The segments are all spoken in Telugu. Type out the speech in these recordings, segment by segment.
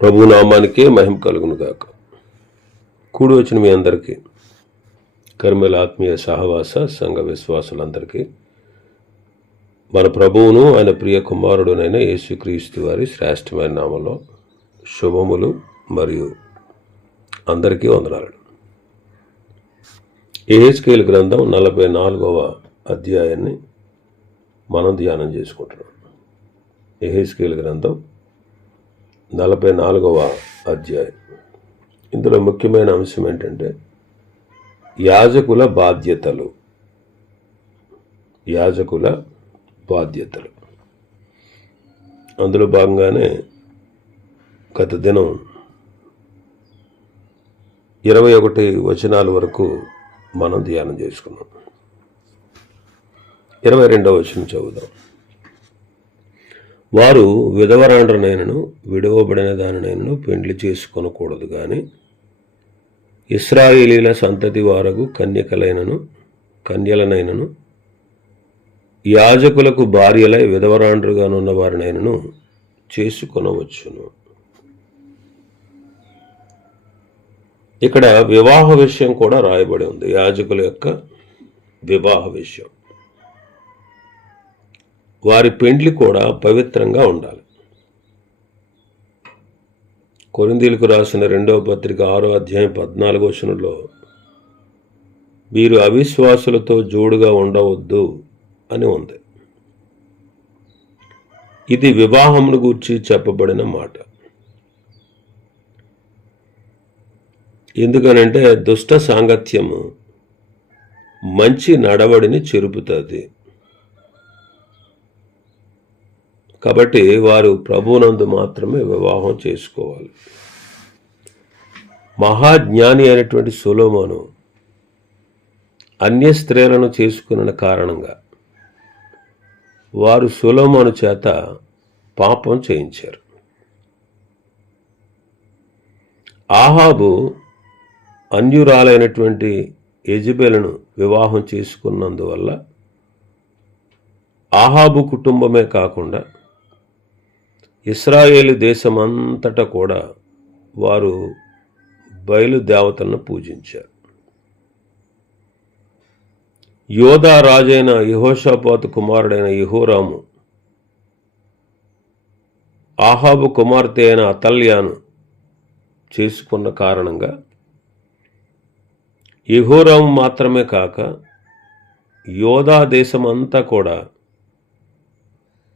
ప్రభు నామానికే మహిమ కలుగును గాక. కూడి వచ్చిన మీ అందరికీ, కర్మల ఆత్మీయ సహవాస సంఘ విశ్వాసులందరికీ మన ప్రభువును ఆయన ప్రియ కుమారుడునైన యేసుక్రీస్తు వారి శ్రేష్టమైన నామంలో శుభములు మరియు అందరికీ వందనాలు. యెహెజ్కేలు గ్రంథం 44వ అధ్యాయాన్ని మనం ధ్యానం చేసుకుంటున్నాం. యెహెజ్కేలు గ్రంథం 44వ అధ్యాయం. ఇందులో ముఖ్యమైన అంశం ఏంటంటే యాజకుల బాధ్యతలు. యాజకుల బాధ్యతలు. అందులో భాగంగానే గత దినం 21 వచనాల వరకు మనం ధ్యానం చేసుకున్నాం. 22వ వచనం చదువుదాం. వారు విధవరాండ్రనైనను విడవబడిన దానినైనను పెండ్లి చేసుకొనకూడదు గాని ఇశ్రాయేలీల సంతతి వారగు కన్యలనైనను యాజకులకు భార్యలై విధవరాండ్రుగానున్న వారినైనను చేసుకొనవచ్చును. ఇక్కడ వివాహ విషయం కూడా రాయబడి ఉంది. యాజకుల యొక్క వివాహ విషయం. వారి పెండ్లి కూడా పవిత్రంగా ఉండాలి. కొరింథీయులకు రాసిన 2వ పత్రిక 6వ అధ్యాయం 14వ వచనంలో వీరు అవిశ్వాసులతో జోడుగా ఉండవద్దు అని ఉంది. ఇది వివాహమును గూర్చి చెప్పబడిన మాట. ఎందుకనంటే దుష్ట సాంగత్యము మంచి నడవడిని చెరుపుతుంది. కాబట్టి వారు ప్రభువునందు మాత్రమే వివాహం చేసుకోవాలి. మహాజ్ఞాని అయినటువంటి సొలొమోను అన్య స్త్రీలను చేసుకున్న కారణంగా వారు సొలొమోను చేత పాపం చేయించారు. ఆహాబు అన్యురాలైనటువంటి యెజెబెలును వివాహం చేసుకున్నందువల్ల ఆహాబు కుటుంబమే కాకుండా ఇశ్రాయేలు దేశమంతటా కూడా వారు బయలుదేవతలను పూజించారు. యోధా రాజైన యెహోషాపాతు కుమారుడైన యెహోరాము ఆహాబు కుమార్తె అయిన అతల్యాను చేసుకున్న కారణంగా యెహోరాము మాత్రమే కాక యోధా దేశమంతా కూడా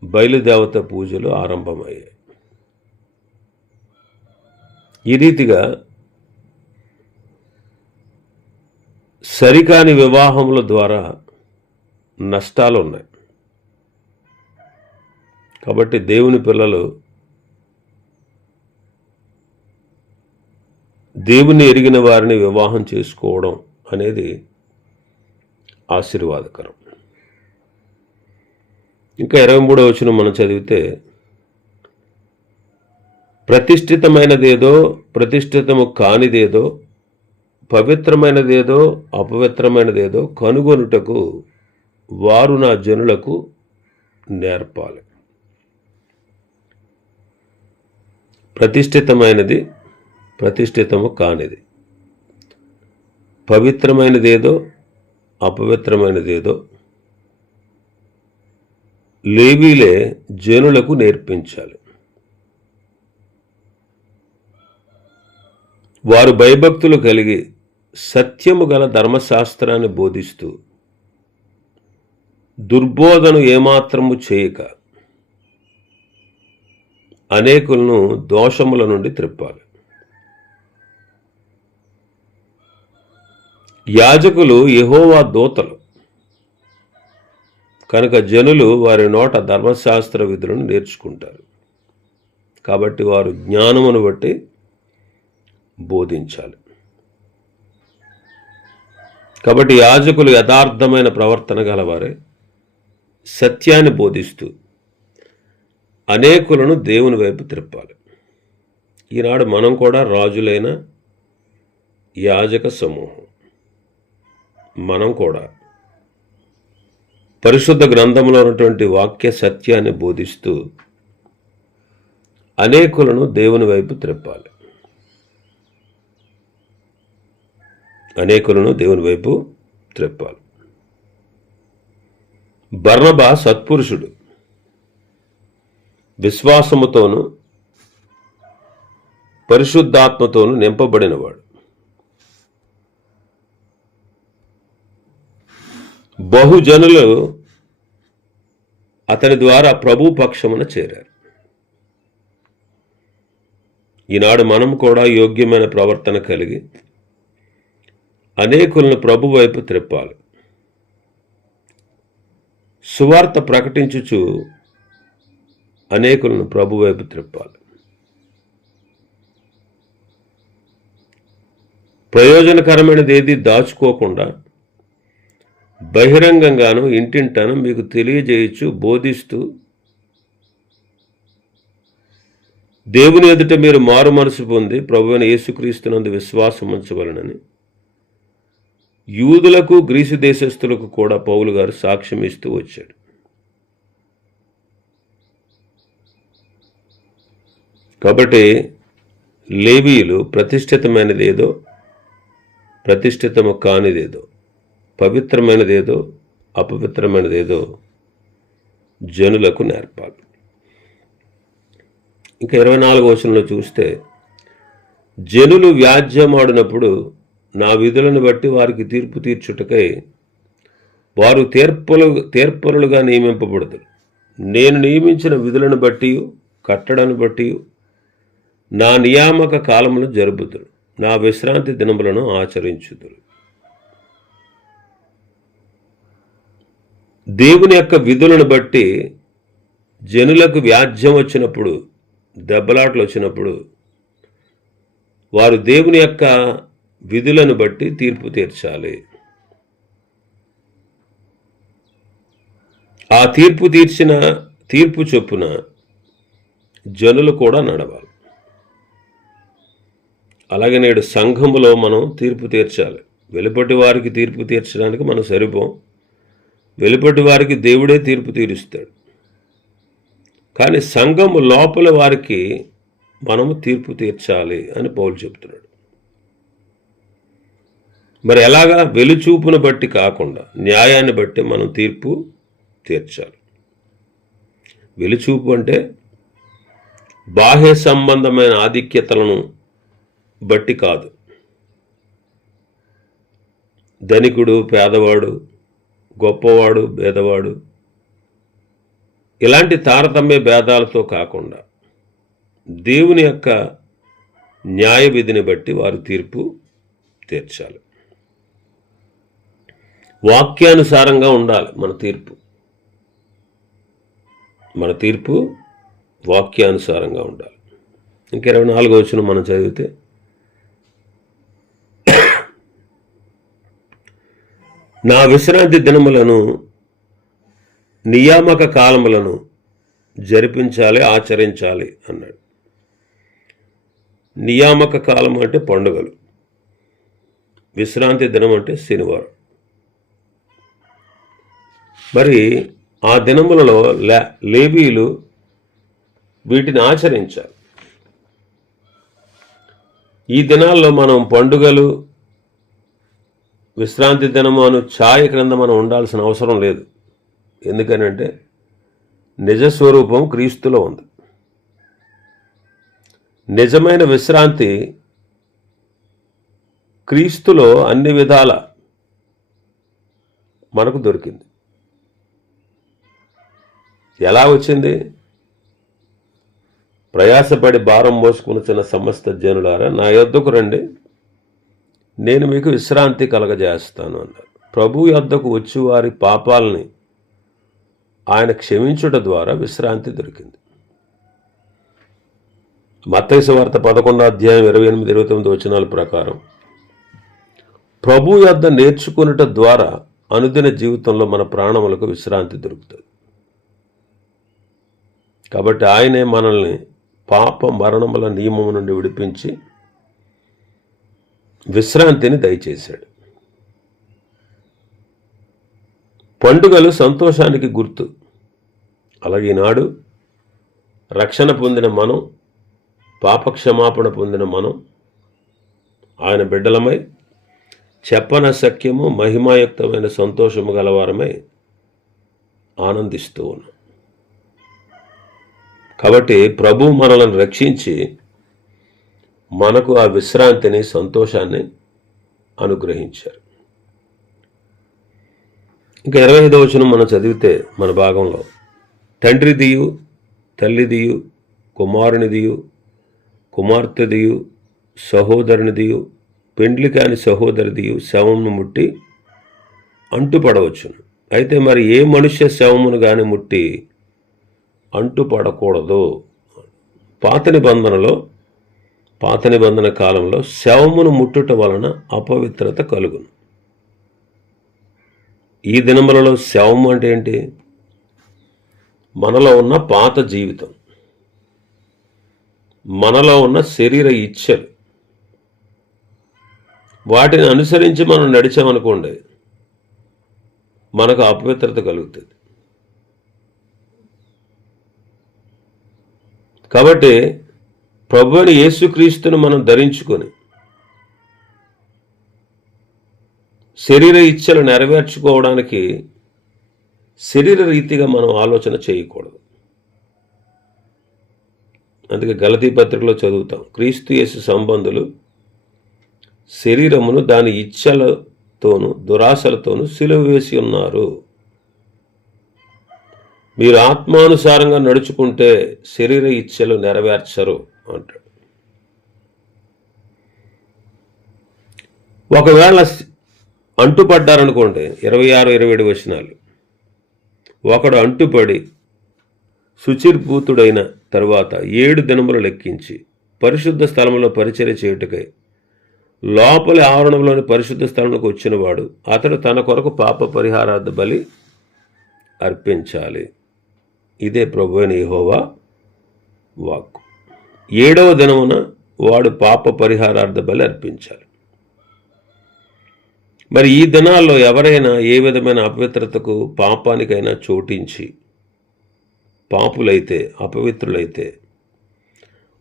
బయలుదేవత పూజలు ఆరంభమయ్యాయి. ఈ రీతిగా సరికాని వివాహముల ద్వారా నష్టాలు ఉన్నాయి. కాబట్టి దేవుని పిల్లలు దేవుని ఎరిగిన వారిని వివాహం చేసుకోవడం అనేది ఆశీర్వాదకరం. ఇంకా 23వ వచనం మనం చదివితే, ప్రతిష్ఠితమైనదేదో ప్రతిష్ఠితము కానిదేదో పవిత్రమైనదేదో అపవిత్రమైనదేదో కనుగొనుటకు వారు నా జనులకు నేర్పాలి. ప్రతిష్ఠితమైనది, ప్రతిష్ఠితము కానిది, పవిత్రమైనదేదో అపవిత్రమైనదేదో లేవీలే జనులకు నేర్పించాలి. వారు భయభక్తులు కలిగి సత్యము గల ధర్మశాస్త్రాన్ని బోధిస్తూ దుర్బోధను ఏమాత్రము చేయక అనేకులను దోషముల నుండి త్రిప్పాలి. యాజకులు యెహోవా దూతలు కనుక జనులు వారి నోట ధర్మశాస్త్ర విధులను నేర్చుకుంటారు. కాబట్టి వారు జ్ఞానమును బట్టి బోధించాలి. కాబట్టి యాజకులు యథార్థమైన ప్రవర్తన గలవారే సత్యాన్ని బోధిస్తూ అనేకులను దేవుని వైపు త్రిప్పాలి. ఈనాడు మనం కూడా రాజులైన యాజక సమూహం. మనం కూడా పరిశుద్ధ గ్రంథంలో ఉన్నటువంటి వాక్య సత్యాన్ని బోధిస్తూ అనేకులను దేవుని వైపు త్రిప్పాలి. అనేకులను దేవుని వైపు త్రిప్పాలి. బర్నబా సత్పురుషుడు, విశ్వాసముతోను పరిశుద్ధాత్మతోను నింపబడినవాడు. బహుజనులు అతని ద్వారా ప్రభు పక్షమున చేరారు. ఈనాడు మనం కూడా యోగ్యమైన ప్రవర్తన కలిగి అనేకులను ప్రభు వైపు త్రిప్పాలి. సువార్త ప్రకటించుచు అనేకులను ప్రభు వైపు త్రిప్పాలి. ప్రయోజనకరమైనది ఏది దాచుకోకుండా బహిరంగంగాను ఇంటింటాను మీకు తెలియజేయచ్చు, బోధిస్తూ దేవుని ఎదుట మీరు మారు మనసు పొంది ప్రభువైన యేసుక్రీస్తునందు విశ్వాసం ఉంచవలనని యూదులకు గ్రీసు దేశస్థులకు కూడా పౌలు గారు సాక్ష్యం ఇస్తూ వచ్చాడు. కాబట్టి లేవీయులు ప్రతిష్ఠితమైనదేదో, ప్రతిష్ఠితము కానిదేదో, పవిత్రమైనదేదో, అపవిత్రమైనదేదో జనులకు నేర్పాలి. ఇంకా 24వ వచనంలో చూస్తే, జనులు వ్యాజ్యమాడినప్పుడు నా విధులను బట్టి వారికి తీర్పు తీర్చుటకై వారు తీర్పరులుగా నియమింపబడతారు. నేను నియమించిన విధులను బట్టి, కట్టడను బట్టి నా నియామక కాలమును జరుపుదురు, నా విశ్రాంతి దినములను ఆచరించుదురు. దేవుని యొక్క విధులను బట్టి జనులకు వ్యాజ్యం వచ్చినప్పుడు, దెబ్బలాటలు వచ్చినప్పుడు వారు దేవుని యొక్క విధులను బట్టి తీర్పు తీర్చాలి. ఆ తీర్పు చొప్పున జనులు కూడా నడవాలి. అలాగే నేడు సంఘములో మనం తీర్పు తీర్చాలి. వెలుపటి వారికి తీర్పు తీర్చడానికి మనం సరిపోం. వెలుపటి వారికి దేవుడే తీర్పు తీరుస్తాడు. కానీ సంఘము లోపల వారికి మనము తీర్పు తీర్చాలి అని పౌలు చెప్తున్నాడు. మరి ఎలాగా? వెలుచూపును బట్టి కాకుండా న్యాయాన్ని బట్టి మనం తీర్పు తీర్చాలి. వెలుచూపు అంటే బాహ్య సంబంధమైన ఆధిక్యతలను బట్టి కాదు. ధనికుడు, పేదవాడు, గొప్పవాడు, భేదవాడు, ఇలాంటి తారతమ్య భేదాలతో కాకుండా దేవుని యొక్క న్యాయ విధిని బట్టి వారు తీర్పు తీర్చాలి. వాక్యానుసారంగా ఉండాలి మన తీర్పు. మన తీర్పు వాక్యానుసారంగా ఉండాలి. ఇంక 24వ వచనం మనం చదివితే, నా విశ్రాంతి దినములను, నియామక కాలములను జరిపించాలి, ఆచరించాలి అన్నాడు. నియామక కాలం అంటే పండుగలు, విశ్రాంతి దినం అంటే శనివారం. మరి ఆ దినములలో లేవీయులు వీటిని ఆచరించాలి. ఈ దినాల్లో మనం పండుగలు, విశ్రాంతి దినము అను ఛాయ క్రింద మనం ఉండాల్సిన అవసరం లేదు. ఎందుకనంటే నిజస్వరూపం క్రీస్తులో ఉంది. నిజమైన విశ్రాంతి క్రీస్తులో అన్ని విధాల మనకు దొరికింది. ఎలా వచ్చింది? ప్రయాసపడి భారం మోసుకున్న సమస్త జనులారా నా యొద్దకు రండి, నేను మీకు విశ్రాంతి కలగజేస్తాను అన్నారు. ప్రభు యొద్దకు వచ్చి వారి పాపాలని ఆయన క్షమించుట ద్వారా విశ్రాంతి దొరికింది. మత్తయి సువార్త 11వ అధ్యాయం 28-29 వచనాల ప్రకారం ప్రభు యొద్ద నేర్చుకునుట ద్వారా అనుదిన జీవితంలో మన ప్రాణములకు విశ్రాంతి దొరుకుతుంది. కాబట్టి ఆయనే మనల్ని పాప మరణముల నియమము నుండి విడిపించి విశ్రాంతిని దయచేశాడు. పండుగలు సంతోషానికి గుర్తు. అలాగే ఈనాడు రక్షణ పొందిన మనం పాపక్షమాపణ పొందిన మనం ఆయన బిడ్డలమై చెప్పన సఖ్యము మహిమాయుక్తమైన సంతోషము గలవారమై ఆనందిస్తూ ఉన్నాం. కాబట్టి ప్రభు మనలను రక్షించి మనకు ఆ విశ్రాంతిని, సంతోషాన్ని అనుగ్రహించారు. ఇంకా 25వ వచనం మనం చదివితే మన భాగంలో, తండ్రి దియు, తల్లి దియు, కుమారుని దియు, కుమార్తె దియు, సహోదరుని దియు, పెండ్లి కాని సహోదరి దియు శవమును ముట్టి అంటుపడవచ్చును. అయితే మరి ఏ మనుష్య శవమును గాని ముట్టి అంటుపడకూడదు. పాత నిబంధన కాలంలో శవమును ముట్టుట వలన అపవిత్రత కలుగును. ఈ దినములలో శవము అంటే ఏంటి? మనలో ఉన్న పాత జీవితం, మనలో ఉన్న శరీర ఇచ్ఛలు, వాటిని అనుసరించి మనం నడిచామనుకోండి, మనకు అపవిత్రత కలుగుతుంది. కాబట్టి ప్రభువైన యేసుక్రీస్తును మనం ధరించుకొని శరీర ఇచ్ఛలు నెరవేర్చుకోవడానికి శరీర రీతిగా మనం ఆలోచన చేయకూడదు. అందుకే గలతీ పత్రికలో చదువుతాం, క్రీస్తు యేసు సంబంధులు శరీరమును దాని ఇచ్ఛలతోనూ దురాశలతోనూ సిలువ వేసి ఉన్నారు. మీరు ఆత్మానుసారంగా నడుచుకుంటే శరీర ఇచ్ఛలు నెరవేర్చరు అంటాడు. ఒకవేళ అంటుపడ్డారనుకోండి, 26, 27 వచనాలు, ఒకడు అంటుపడి శుచిర్భూతుడైన తరువాత 7 దినములు లెక్కించి పరిశుద్ధ స్థలంలో పరిచర్య చేయుటకై లోపలి ఆవరణంలోని పరిశుద్ధ స్థలంలోకి వచ్చినవాడు అతడు తన కొరకు పాప పరిహారార్థ బలి అర్పించాలి. ఇదే ప్రభువైన యెహోవా వాక్కు. 7వ దినమున వాడు పాప పరిహారార్థ బలి అర్పించాలి. మరి ఈ దినాల్లో ఎవరైనా ఏ విధమైన అపవిత్రతకు, పాపానికైనా చోటించి పాపులైతే, అపవిత్రులైతే,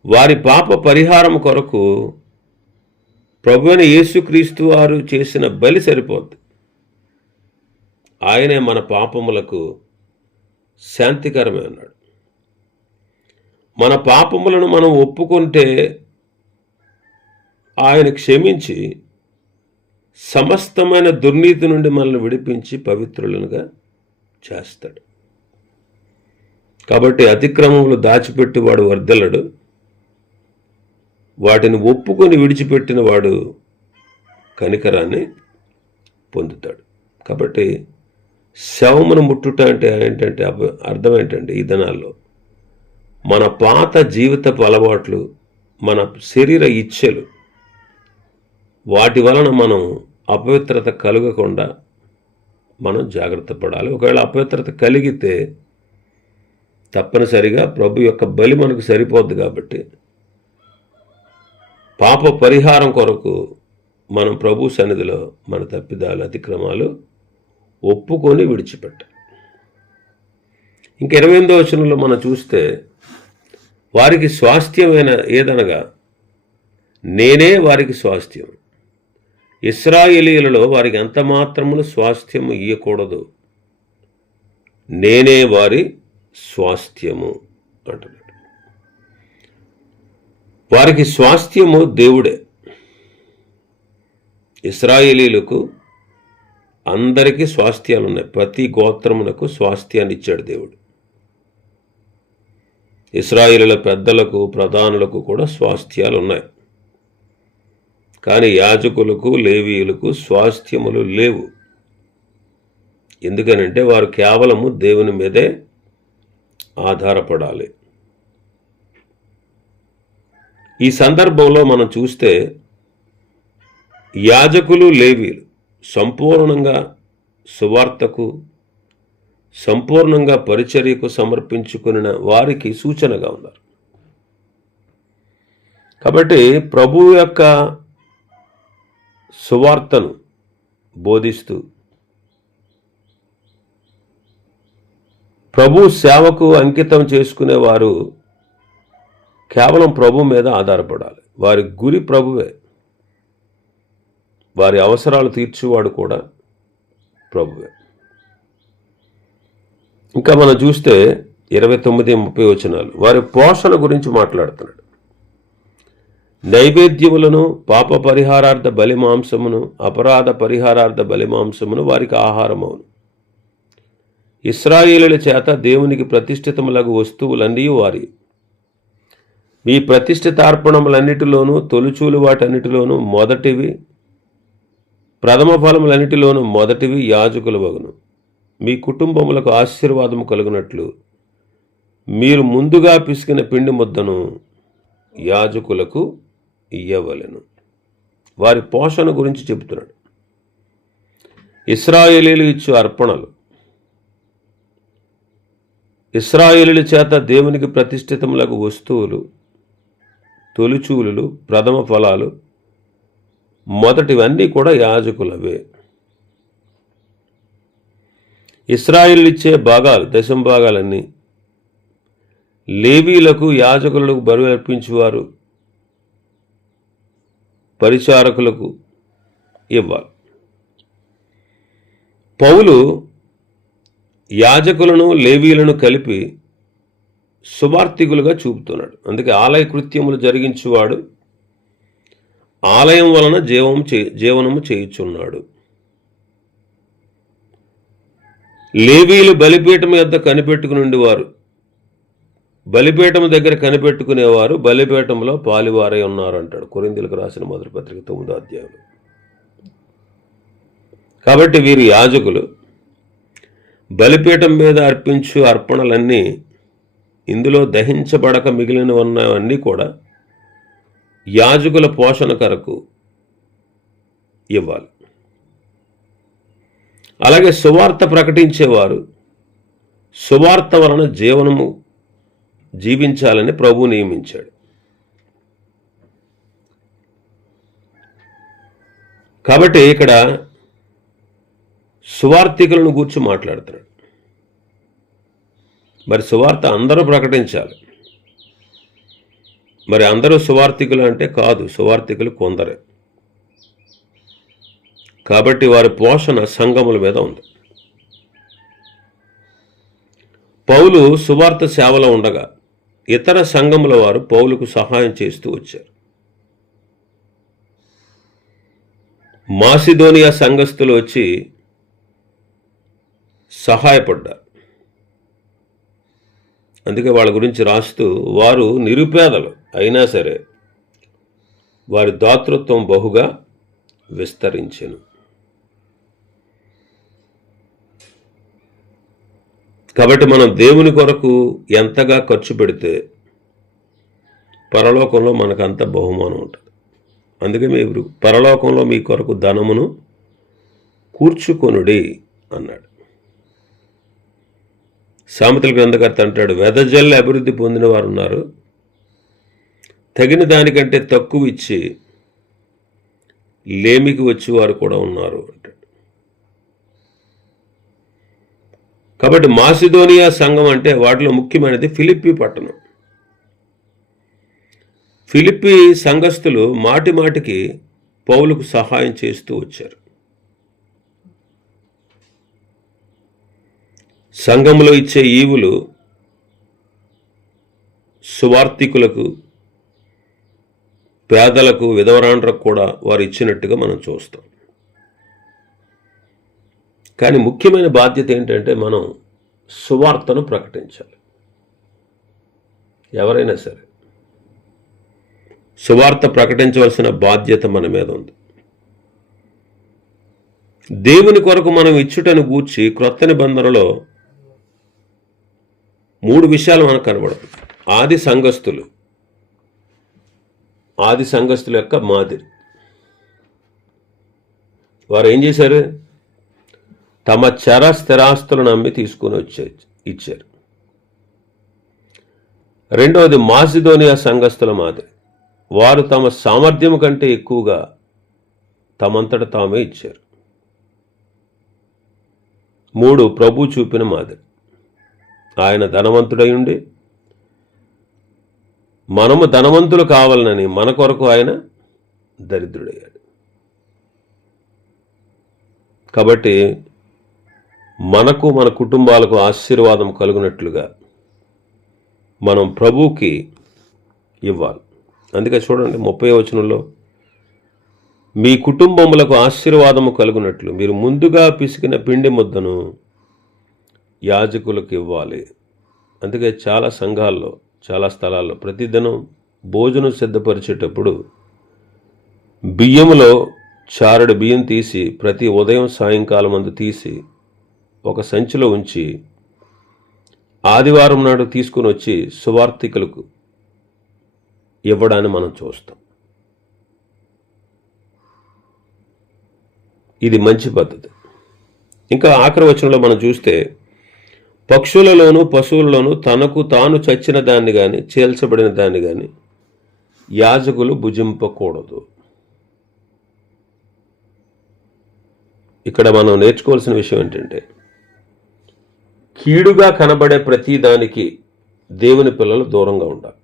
వారి పాప పరిహారం కొరకు ప్రభువైన యేసుక్రీస్తు వారు చేసిన బలి సరిపోద్ది. ఆయనే మన పాపములకు శాంతికరమే అన్నాడు. మన పాపములను మనం ఒప్పుకుంటే ఆయన క్షమించి సమస్తమైన దుర్నీతి నుండి మనల్ని విడిపించి పవిత్రులనుగా చేస్తాడు. కాబట్టి అతిక్రమములు దాచిపెట్టి వాడు వర్ధిల్లడు, వాటిని ఒప్పుకొని విడిచిపెట్టిన వాడు కనికరాన్ని పొందుతాడు. కాబట్టి శవమును ముట్టుట అంటే ఏంటంటే అర్థం ఏంటంటే, ఈ దినాల్లో మన పాత జీవితపు అలవాట్లు, మన శరీర ఇచ్ఛలు, వాటి వలన మనం అపవిత్రత కలగకుండా మనం జాగ్రత్త పడాలి. ఒకవేళ అపవిత్రత కలిగితే తప్పనిసరిగా ప్రభు యొక్క బలి మనకు సరిపోద్ది. కాబట్టి పాప పరిహారం కొరకు మనం ప్రభు సన్నిధిలో మన తప్పిదాలు, అతిక్రమాలు ఒప్పుకొని విడిచిపెట్టాలి. ఇంక 28వ వచనంలో మనం చూస్తే, వారికి స్వాస్థ్యమైన ఏదనగా నేనే వారికి స్వాస్థ్యం, ఇశ్రాయేలీయులలో వారికి ఎంత మాత్రమును స్వాస్థ్యము ఇయ్యకూడదు, నేనే వారి స్వాస్థ్యము అంటున్నాడు. వారికి స్వాస్థ్యము దేవుడే. ఇశ్రాయేలీయులకు అందరికీ స్వాస్థ్యాలు ఉన్నాయి. ప్రతి గోత్రమునకు స్వాస్థ్యాన్ని ఇచ్చాడు దేవుడు. ఇశ్రాయేలీయుల పెద్దలకు, ప్రధానులకు కూడా స్వాస్థ్యాలు ఉన్నాయి. కానీ యాజకులకు, లేవీయులకు స్వాస్థ్యములు లేవు. ఎందుకనంటే వారు కేవలము దేవుని మీదే ఆధారపడాలి. ఈ సందర్భంలో మనం చూస్తే యాజకులు, లేవీయులు సంపూర్ణంగా సువార్తకు, సంపూర్ణంగా పరిచర్యకు సమర్పించుకున్న వారికి సూచనగా ఉన్నారు. కాబట్టి ప్రభువు యొక్క సువార్తను బోధిస్తూ ప్రభు సేవకు అంకితం చేసుకునేవారు కేవలం ప్రభు మీద ఆధారపడాలి. వారి గురి ప్రభువే. వారి అవసరాలు తీర్చేవాడు కూడా ప్రభువే. ఇంకా మనం చూస్తే 29-30 వచనాలు వారి పోషణ గురించి మాట్లాడుతున్నాడు. నైవేద్యములను, పాప పరిహారార్థ బలిమాంసమును, అపరాధ పరిహారార్థ బలిమాంసమును వారికి ఆహారమవును. ఇశ్రాయేలుల చేత దేవునికి ప్రతిష్ఠితములగు వస్తువులన్నీ వారి. మీ ప్రతిష్ఠితార్పణములన్నిటిలోనూ, తొలుచూలు వాటన్నిటిలోనూ మొదటివి, ప్రథమ ఫలములన్నిటిలోనూ మొదటివి యాజకుల వగును. మీ కుటుంబములకు ఆశీర్వాదము కలుగునట్లు మీరు ముందుగా పిసికిన పిండి ముద్దను యాజకులకు ఇయ్యవలెను. వారి పోషణ గురించి చెబుతున్నాడు. ఇశ్రాయేలీలు ఇచ్చు అర్పణలు, ఇశ్రాయేలీల చేత దేవునికి ప్రతిష్ఠితములకు వస్తువులు, తొలిచూలులు, ప్రథమ ఫలాలు మొదటివన్నీ కూడా యాజకులవే. ఇశ్రాయేలీలు ఇచ్చే భాగాలు, దశమ భాగాలన్నీ లేవీలకు, యాజకులకు బరువు అర్పించేవారు, పరిచారకులకు ఇవ్వాలి. పౌలు యాజకులను, లేవీలను కలిపి సువార్తికులుగా చూపుతున్నాడు. అందుకే ఆలయ కృత్యములు జరిగించువాడు ఆలయం వలన జీవనము చేయుచున్నాడు. లేవీలు బలిపీఠం యొద్ద కనిపెట్టుకునిండివారు, బలిపీఠం దగ్గర కనిపెట్టుకునేవారు బలిపీఠంలో పాలివారై ఉన్నారు అంటాడు కొరింథీయులకు రాసిన మొదటి పత్రిక 9వ అధ్యాయంలో. కాబట్టి వీరు యాజకులు. బలిపీఠం మీద అర్పించు అర్పణలన్నీ, ఇందులో దహించబడక మిగిలిన ఉన్నవన్నీ కూడా యాజకుల పోషణ కొరకు ఇవ్వాలి. అలాగే సువార్త ప్రకటించేవారు సువార్త వలన జీవించాలని ప్రభువు నియమించాడు. కాబట్టి ఇక్కడ సువార్తికులను గూర్చి మాట్లాడుతున్నాడు. మరి సువార్త అందరూ ప్రకటించాలి. మరి అందరూ సువార్తికులు అంటే కాదు, సువార్తికులు కొందరే. కాబట్టి వారి పోషణ సంఘముల మీద ఉంది. పౌలు సువార్త సేవలో ఉండగా ఇతర సంఘముల వారు పౌలుకు సహాయం చేస్తూ వచ్చారు. మాసిదోనియా సంఘస్థులు వచ్చి సహాయపడ్డారు. అందుకే వాళ్ళ గురించి రాస్తూ, వారు నిరుపేదలు అయినా సరే వారి దాతృత్వం బహుగా విస్తరించెను. కాబట్టి మనం దేవుని కొరకు ఎంతగా ఖర్చు పెడితే పరలోకంలో మనకంత బహుమానం ఉంటుంది. అందుకే మీరు పరలోకంలో మీ కొరకు ధనమును కూర్చుకొనుడి అన్నాడు. సామెతల గ్రంథకర్త అంటాడు, వెదజల్లి అభివృద్ధి పొందిన వారు ఉన్నారు, తగిన దానికంటే తక్కువ ఇచ్చి లేమికి వచ్చేవారు కూడా ఉన్నారు అంటాడు. కాబట్టి మాసిదోనియా సంఘం అంటే వాటిలో ముఖ్యమైనది ఫిలిప్పి పట్టణం. ఫిలిప్పి సంఘస్థులు మాటి మాటికి పౌలుకు సహాయం చేస్తూ వచ్చారు. సంఘంలో ఇచ్చే ఈవులు సువార్తికులకు, పేదలకు, విధవరాండ్రకు కూడా వారు ఇచ్చినట్టుగా మనం చూస్తాం. కానీ ముఖ్యమైన బాధ్యత ఏంటంటే మనం సువార్తను ప్రకటించాలి. ఎవరైనా సరే సువార్త ప్రకటించవలసిన బాధ్యత మన మీద ఉంది. దేవుని కొరకు మనం ఇచ్చుటను గూర్చి క్రొత్త నిబంధనలో 3 విషయాలు మనకు కనబడదు. ఆది సంఘస్థుల యొక్క మాదిరి. వారు ఏం చేశారు? తమ చర స్థిరాస్తులను అమ్మి తీసుకుని ఇచ్చారు. రెండవది మాసిదోనియా సంఘస్థుల మాదిరి. వారు తమ సామర్థ్యం కంటే ఎక్కువగా తమంతట తామే ఇచ్చారు. 3 ప్రభు చూపిన మాదిరి. ఆయన ధనవంతుడై ఉండి మనము ధనవంతులు కావాలని మన కొరకు ఆయన దరిద్రుడయ్యాడు. కాబట్టి మనకు మన కుటుంబాలకు ఆశీర్వాదం కలుగునట్లుగా మనం ప్రభువుకి ఇవ్వాలి. అందుకే చూడండి 30వ వచనంలో, మీ కుటుంబములకు ఆశీర్వాదము కలుగునట్లు మీరు ముందుగా పిసికిన పిండి ముద్దను యాజకులకు ఇవ్వాలి. అందుకే చాలా సంఘాల్లో, చాలా స్థలాల్లో ప్రతిదినం భోజనం సిద్ధపరిచేటప్పుడు బియ్యములో చారెడు బియ్యం తీసి ప్రతి ఉదయం సాయంకాలం అందు తీసి ఒక సంచిలో ఉంచి ఆదివారం నాడు తీసుకుని వచ్చి సువార్థికులకు ఇవ్వడాన్ని మనం చూస్తాం. ఇది మంచి పద్ధతి. ఇంకా ఆఖరి వచనంలో మనం చూస్తే, పక్షులలోను పశువులలోను తనకు తాను చచ్చిన దాన్ని కానీ చేల్చబడిన దాన్ని కానీ యాజకులు భుజింపకూడదు. ఇక్కడ మనం నేర్చుకోవాల్సిన విషయం ఏంటంటే, కీడుగా కనబడే ప్రతి దానికి దేవుని పిల్లలు దూరంగా ఉండాలి.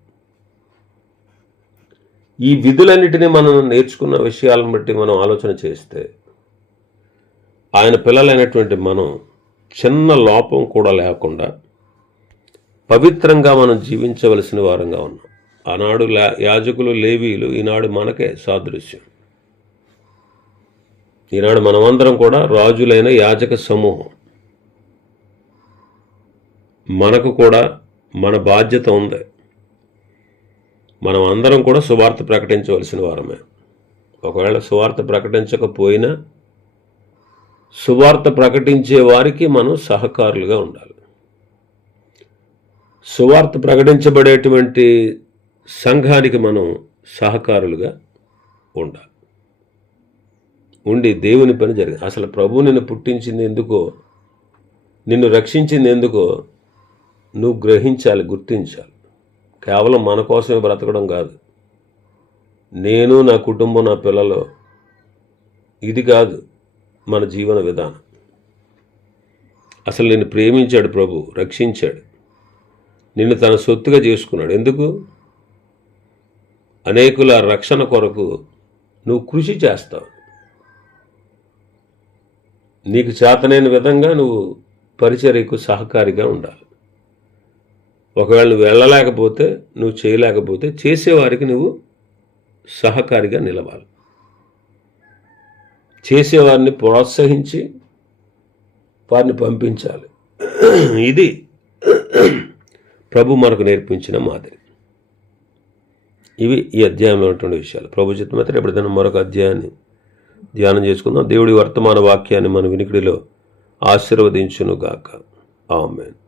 ఈ విధులన్నిటినీ మనం నేర్చుకున్న విషయాలను బట్టి మనం ఆలోచన చేస్తే, ఆయన పిల్లలైనటువంటి మనం చిన్న లోపం కూడా లేకుండా పవిత్రంగా మనం జీవించవలసిన వారంగా ఉన్నాం. ఆనాడు యాజకులు లేవీలు, ఈనాడు మనకే సాదృశ్యం. ఈనాడు మనమందరం కూడా రాజులైన యాజక సమూహం. మనకు కూడా మన బాధ్యత ఉంది. మనం అందరం కూడా సువార్త ప్రకటించవలసిన వారమే. ఒకవేళ సువార్త ప్రకటించకపోయినా సువార్త ప్రకటించే వారికి మనం సహకారులుగా ఉండాలి. సువార్త ప్రకటించబడేటువంటి సంఘానికి మనం సహకారులుగా ఉండాలి. ఉండి దేవుని పని జరిగింది. అసలు ప్రభువు నిన్ను పుట్టించింది ఎందుకో, నిన్ను రక్షించింది ఎందుకో నువ్వు గ్రహించాలి, గుర్తించాలి. కేవలం మన కోసమే బ్రతకడం కాదు. నేను, నా కుటుంబం, నా పిల్లలు, ఇది కాదు మన జీవన విధానం. అసలు నిన్ను ప్రేమించాడు ప్రభు, రక్షించాడు, నిన్ను తన సొత్తుగా చేసుకున్నాడు. ఎందుకు? అనేకుల రక్షణ కొరకు నువ్వు కృషి చేస్తావు. నీకు చేతనైన విధంగా నువ్వు పరిచర్యకు సహకారిగా ఉండాలి. ఒకవేళ నువ్వు వెళ్ళలేకపోతే, నువ్వు చేయలేకపోతే చేసేవారికి నువ్వు సహకారిగా నిలవాలి. చేసేవారిని ప్రోత్సహించి వారిని పంపించాలి. ఇది ప్రభు మనకు నేర్పించిన మాదిరి. ఇవి ఈ అధ్యాయంలో ఉన్నటువంటి విషయాలు. ప్రభు చిత్తమైతే ఎప్పుడైనా మరొక అధ్యాయాన్ని ధ్యానం చేసుకుందాం. దేవుడి వర్తమాన వాక్యాన్ని మన వినికిడిలో ఆశీర్వదించును గాక. ఆమేన్.